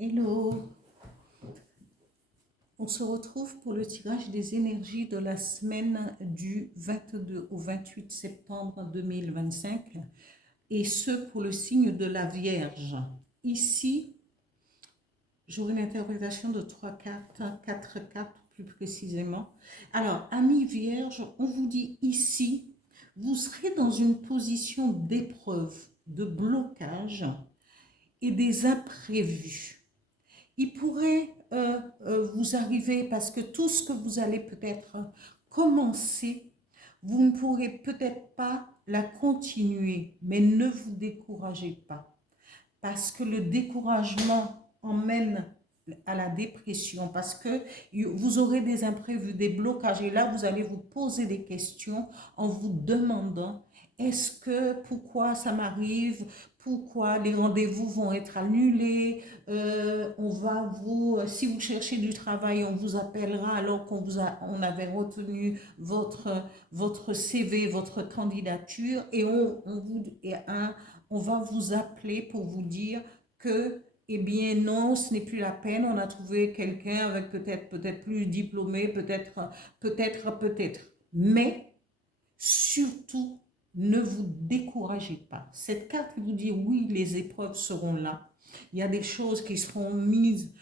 Hello, on se retrouve pour le tirage des énergies de la semaine du 22 au 28 septembre 2025 et ce pour le signe de la Vierge. Ici, j'aurai l'interprétation de 3 cartes, 4 cartes plus précisément. Alors, amis Vierge, on vous dit ici, vous serez dans une position d'épreuve, de blocage et des imprévus. Il pourrait vous arriver parce que tout ce que vous allez peut-être commencer, vous ne pourrez peut-être pas la continuer, mais ne vous découragez pas parce que le découragement emmène à la dépression, parce que vous aurez des imprévus, des blocages, et là vous allez vous poser des questions en vous demandant pourquoi ça m'arrive, pourquoi les rendez-vous vont être annulés, si vous cherchez du travail, on vous appellera alors on avait retenu votre CV, votre candidature, et on va vous appeler pour vous dire que, eh bien non, ce n'est plus la peine, on a trouvé quelqu'un avec peut-être plus diplômé, peut-être. Mais surtout, ne vous découragez pas. Cette carte vous dit oui, les épreuves seront là. Il y a des choses qui seront mises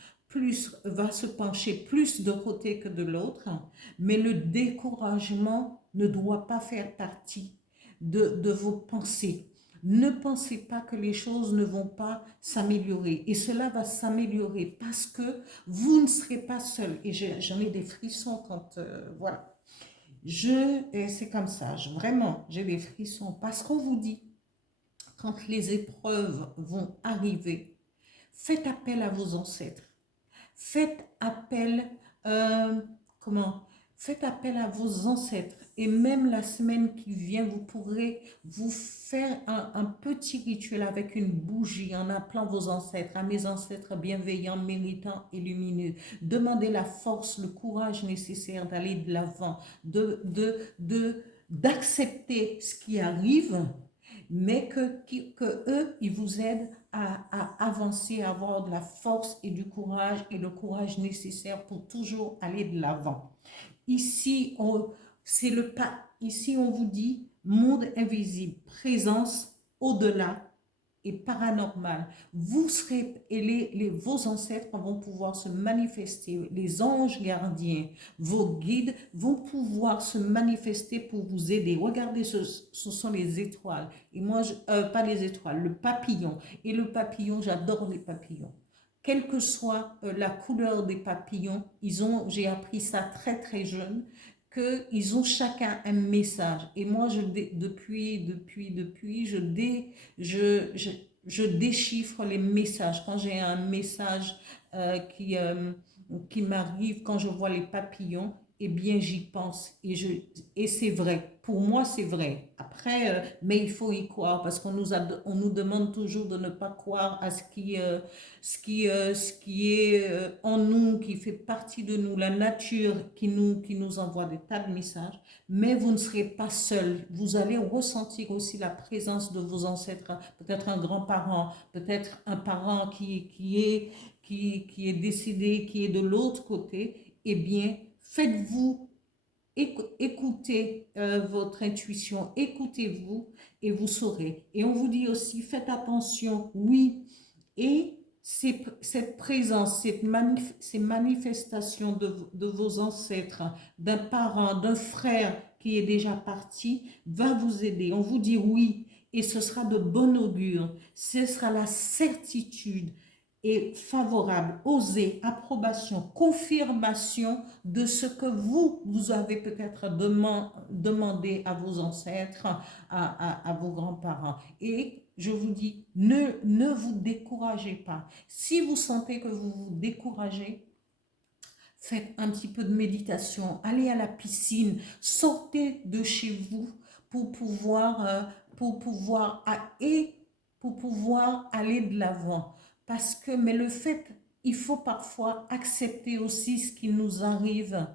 va se pencher plus d'un côté que de l'autre, mais le découragement ne doit pas faire partie de vos pensées. Ne pensez pas que les choses ne vont pas s'améliorer. Et cela va s'améliorer parce que vous ne serez pas seul. Et j'en ai des frissons quand... voilà. C'est comme ça, vraiment, j'ai des frissons. Parce qu'on vous dit, quand les épreuves vont arriver, faites appel à vos ancêtres. Faites appel, euh, comment Faites appel à vos ancêtres. Et même la semaine qui vient, vous pourrez vous faire un petit rituel avec une bougie en appelant vos ancêtres, à mes ancêtres bienveillants, méritants et lumineux. Demandez la force, le courage nécessaire d'aller de l'avant, d'accepter ce qui arrive, mais que eux, ils vous aident à avancer, à avoir de la force et du courage et le courage nécessaire pour toujours aller de l'avant. Ici, c'est le pas. Ici, on vous dit monde invisible, présence au-delà et paranormal. Vous serez, et vos ancêtres vont pouvoir se manifester, les anges gardiens, vos guides vont pouvoir se manifester pour vous aider. Regardez, ce sont les étoiles. Et moi, pas les étoiles, le papillon. Et le papillon, j'adore les papillons. Quelle que soit la couleur des papillons, j'ai appris ça très très jeune, qu'ils ont chacun un message. Et moi, depuis, je déchiffre les messages. Quand j'ai un message qui m'arrive, quand je vois les papillons, eh bien, j'y pense. Et c'est vrai. Pour moi, c'est vrai. Après, mais il faut y croire parce on nous demande toujours de ne pas croire à ce qui est en nous, qui fait partie de nous, la nature qui nous envoie des tas de messages. Mais vous ne serez pas seul. Vous allez ressentir aussi la présence de vos ancêtres, peut-être un grand-parent, peut-être un parent qui est décédé, qui est de l'autre côté. Eh bien, faites-vous écoutez votre intuition, écoutez-vous et vous saurez. Et on vous dit aussi, faites attention, oui, et cette présence, ces manifestations de vos ancêtres, d'un parent, d'un frère qui est déjà parti, va vous aider. On vous dit oui, et ce sera de bon augure, ce sera la certitude et favorable, osez, approbation, confirmation de ce que vous avez peut-être demandé à vos ancêtres, à vos grands-parents. Et je vous dis, ne vous découragez pas. Si vous sentez que vous vous découragez, faites un petit peu de méditation, allez à la piscine, sortez de chez vous pour pour pouvoir, pour pouvoir aller de l'avant. Mais le fait, il faut parfois accepter aussi ce qui nous arrive,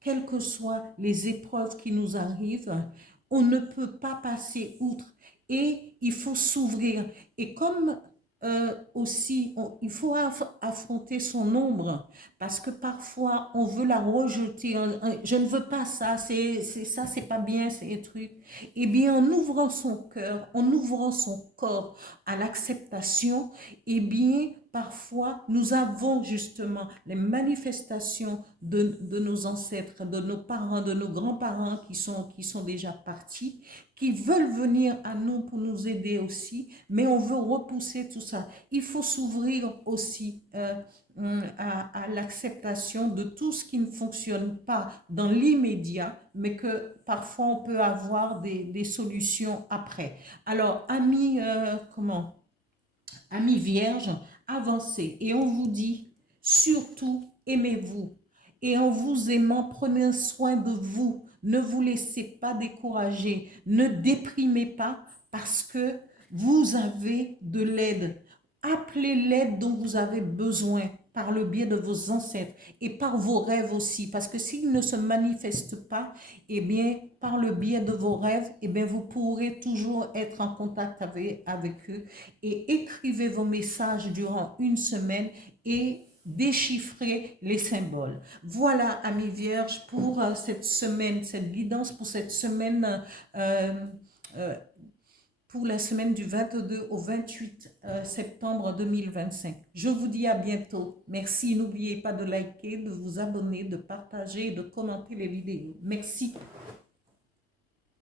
quelles que soient les épreuves qui nous arrivent, on ne peut pas passer outre et il faut s'ouvrir. Et comme aussi, il faut affronter son ombre parce que parfois on veut la rejeter. Je ne veux pas ça, ça, c'est pas bien, c'est un truc. Eh bien, en ouvrant son cœur, en ouvrant son corps à l'acceptation, eh bien, parfois nous avons justement les manifestations de nos ancêtres, de nos parents, de nos grands-parents qui sont déjà partis, qui veulent venir à nous pour nous aider aussi, mais on veut repousser tout ça. Il faut s'ouvrir aussi à l'acceptation de tout ce qui ne fonctionne pas dans l'immédiat, mais que parfois on peut avoir des solutions après. Alors, amis vierges, avancez et on vous dit surtout aimez-vous. Et en vous aimant, prenez soin de vous. Ne vous laissez pas décourager. Ne déprimez pas parce que vous avez de l'aide. Appelez l'aide dont vous avez besoin par le biais de vos ancêtres et par vos rêves aussi. Parce que s'ils ne se manifestent pas, eh bien, par le biais de vos rêves, eh bien, vous pourrez toujours être en contact avec eux et écrivez vos messages durant une semaine et déchiffrez les symboles. Voilà, amis vierges, pour cette semaine, cette guidance pour cette semaine, euh, pour la semaine du 22 au 28 septembre 2025. Je vous dis à bientôt. Merci. N'oubliez pas de liker, de vous abonner, de partager et de commenter les vidéos. Merci.